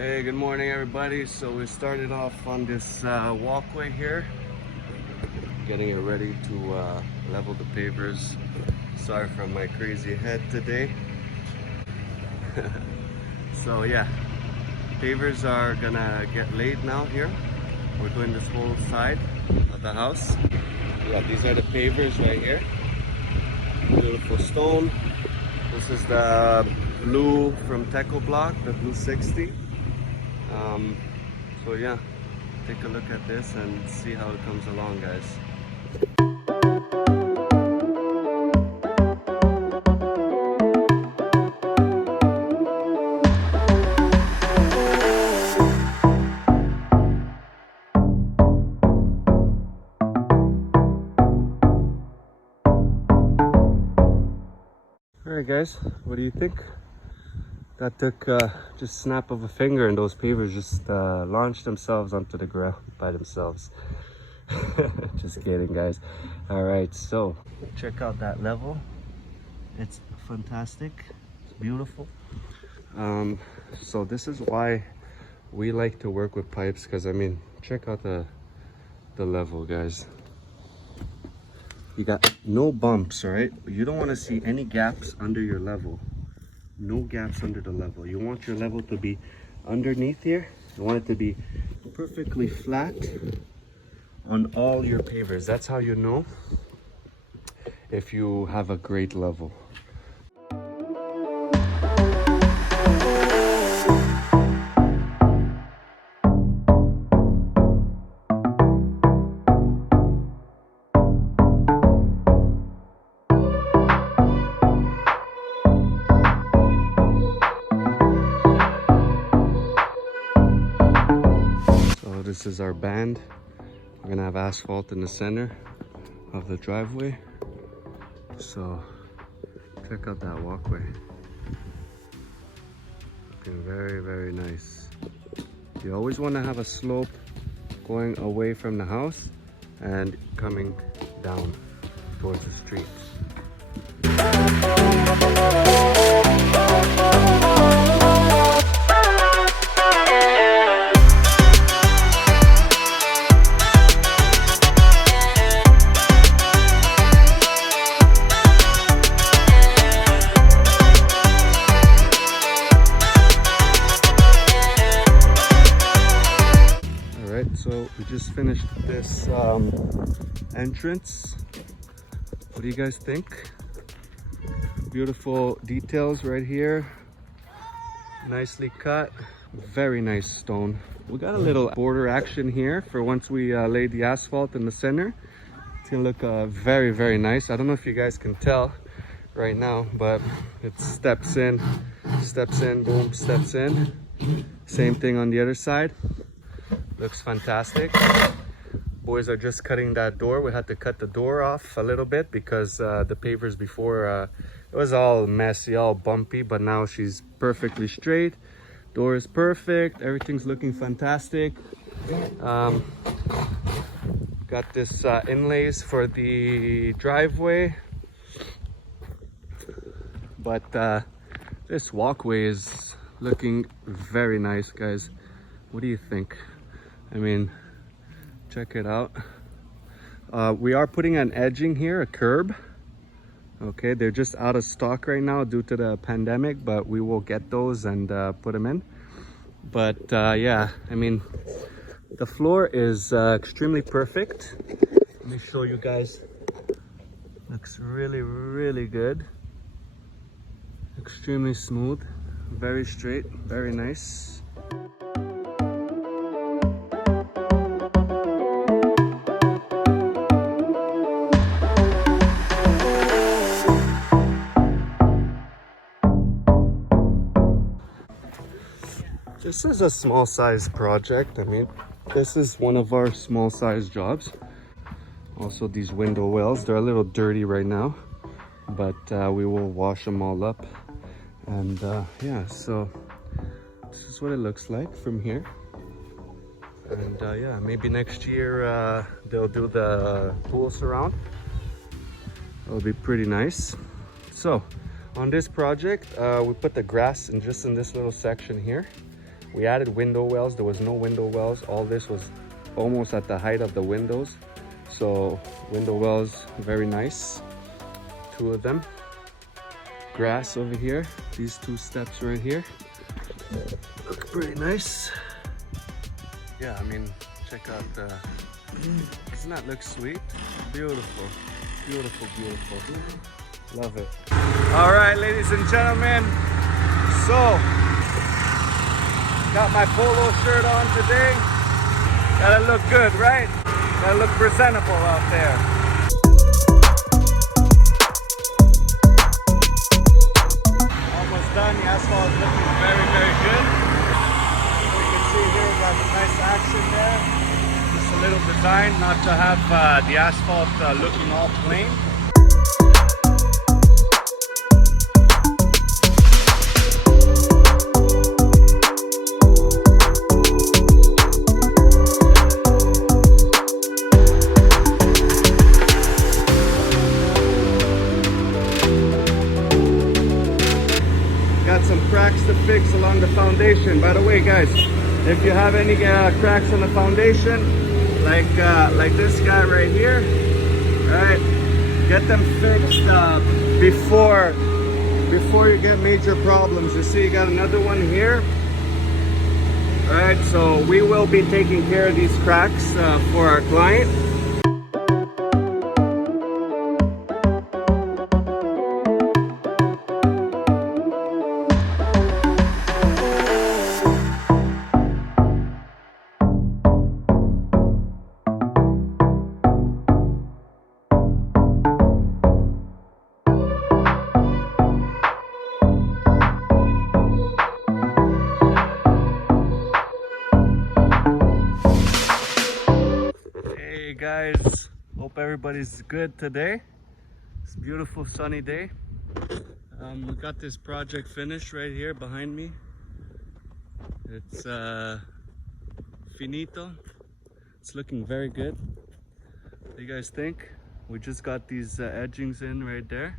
Hey, good morning everybody. So we started off on this walkway here, getting it ready to level the pavers. Sorry for my crazy head today. So yeah, pavers are gonna get laid now here. We're doing this whole side of the house. Yeah, these are the pavers right here. Beautiful stone. This is the blue from Teco Block, the blue 60. So yeah, take a look at this and see how it comes along, guys. Alright guys, what do you think? That took just snap of a finger and those pavers just launched themselves onto the ground by themselves. Just kidding guys. Alright, so check out that level. It's fantastic. It's beautiful. So this is why we like to work with pipes, because I mean, check out the level, guys. You got no bumps, all right? You don't want to see any gaps under your level. No gaps under the level. You want your level to be underneath here. You want it to be perfectly flat on all your pavers. That's how you know if you have a great level. This is our band. We're gonna have asphalt in the center of the driveway. So check out that walkway. Looking very, very nice. You always want to have a slope going away from the house and coming down towards the street. So we just finished this entrance. What do you guys think? Beautiful details right here. Nicely cut. Very nice stone. We got a little border action here for once we laid the asphalt in the center. It's gonna look very, very nice. I don't know if you guys can tell right now, but it steps in, boom, steps in. Same thing on the other side. Looks fantastic. Boys are just cutting that door. We had to cut the door off a little bit because the pavers before it was all messy, all bumpy, but now she's perfectly straight. Door is perfect. Everything's looking fantastic. Got this inlays for the driveway, but this walkway is looking very nice, guys. What do you think? I mean, check it out. We are putting an edging here, a curb. Okay, they're just out of stock right now due to the pandemic, but we will get those and put them in. But yeah, I mean, the floor is extremely perfect. Let me show you guys. Looks really, really good. Extremely smooth, very straight, very nice. This is a small size project. I mean, this is one of our small size jobs. Also, these window wells, they're a little dirty right now, but we will wash them all up. And yeah, so this is what it looks like from here. And yeah, maybe next year they'll do the pool surround. It'll be pretty nice. So on this project, we put the grass in just in this little section here. We added window wells. There was no window wells. All this was almost at the height of the windows. So window wells, very nice. 2 of them. Grass over here. These 2 steps right here. Look pretty nice. Yeah, I mean, check out the, doesn't that look sweet? Beautiful, beautiful, beautiful. Love it. All right, ladies and gentlemen. So, got my polo shirt on today. Gotta look good, right? Gotta look presentable out there. Almost done. The asphalt is looking very, very good. You can see here we got a nice action there. Just a little design, not to have the asphalt looking all plain. Got some cracks to fix along the foundation. By the way, guys, if you have any cracks on the foundation, like this guy right here, right, get them fixed before you get major problems. You see, you got another one here. All right, so we will be taking care of these cracks for our client. Guys, hope everybody's good today. It's a beautiful sunny day. We got this project finished right here behind me. It's finito. It's looking very good. What do you guys think? We just got these edgings in right there.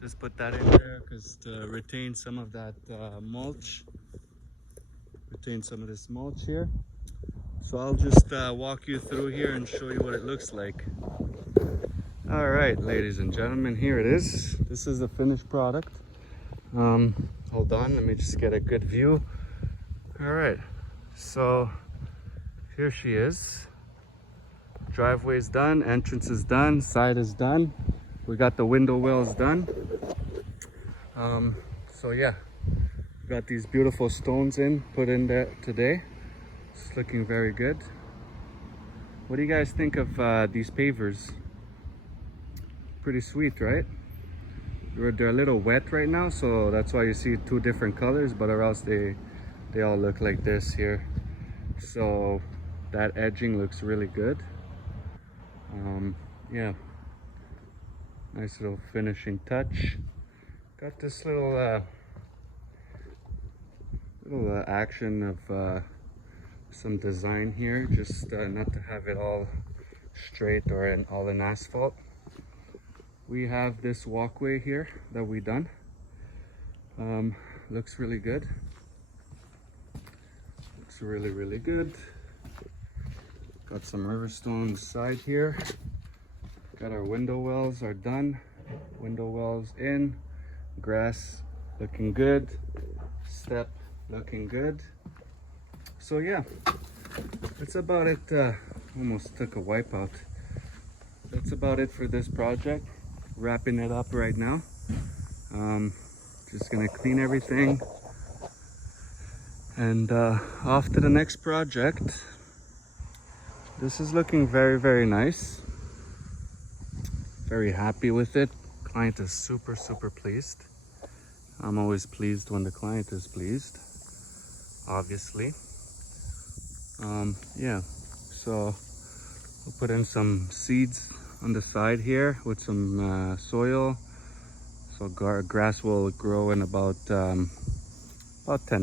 Just put that in there because to retain some of that mulch. Retain some of this mulch here. So I'll just walk you through here and show you what it looks like. All right, ladies and gentlemen, here it is. This is the finished product. Hold on, let me just get a good view. All right, so here she is. Driveway's done, entrance is done, side is done. We got the window wells done. So yeah, we got these beautiful stones put in there today. It's looking very good. What do you guys think of these pavers? Pretty sweet, right? They're a little wet right now, so that's why you see 2 different colors, but or else they all look like this here. So that edging looks really good. Yeah, nice little finishing touch. Got this little action of some design here, just not to have it all straight or all in asphalt. We have this walkway here that we done. Looks really good. Looks really, really good. Got some river stones side here. Got our window wells are done. Window wells in. Grass looking good. Step looking good. So yeah, that's about it. Almost took a wipeout. That's about it for this project. Wrapping it up right now. Just gonna clean everything and off to the next project. This is looking very, very nice. Very happy with it. Client is super, super pleased. I'm always pleased when the client is pleased, obviously. Yeah, so we'll put in some seeds on the side here with some soil. So grass will grow in about 10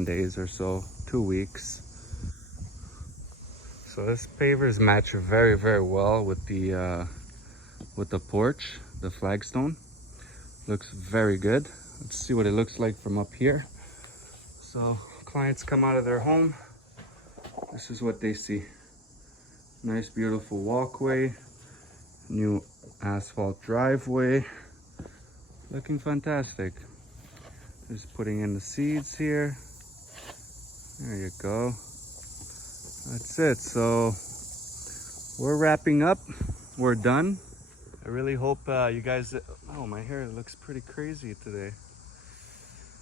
days or so, 2 weeks. So this pavers match very, very well with the porch, the flagstone. Looks very good. Let's see what it looks like from up here. So clients come out of their home, this is what they see. Nice, beautiful walkway, new asphalt driveway, looking fantastic. Just putting in the seeds here. There you go. That's it. So we're wrapping up. We're done. I really hope you guys, oh, my hair looks pretty crazy today.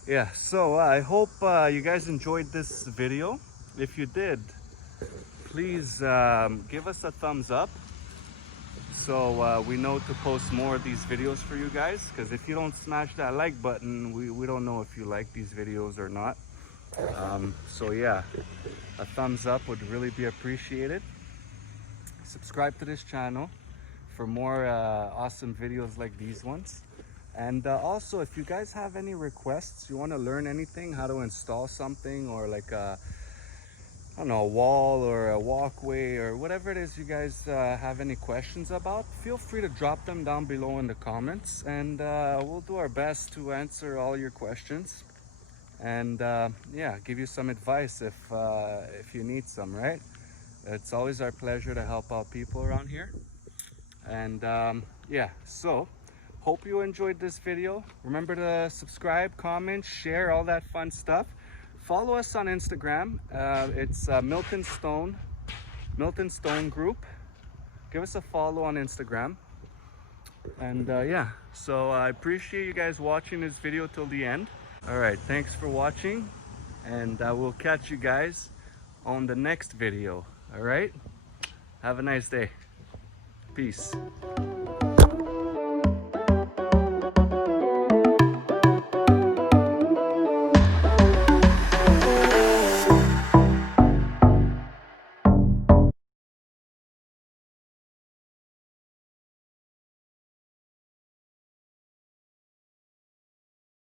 Yeah, so I hope you guys enjoyed this video. If you did, please give us a thumbs up so we know to post more of these videos for you guys, because if you don't smash that like button, we don't know if you like these videos or not. So yeah, a thumbs up would really be appreciated. Subscribe to this channel for more awesome videos like these ones. And also, if you guys have any requests, you want to learn anything, how to install something, or like a, I don't know, a wall or a walkway or whatever it is you guys have any questions about, feel free to drop them down below in the comments, and we'll do our best to answer all your questions. And yeah, give you some advice if you need some, right? It's always our pleasure to help out people around here. And yeah, so hope you enjoyed this video. Remember to subscribe, comment, share, all that fun stuff. Follow us on Instagram. It's Milton Stone Group. Give us a follow on Instagram. And yeah, so I appreciate you guys watching this video till the end. All right, thanks for watching, and I will catch you guys on the next video. All right, have a nice day. Peace.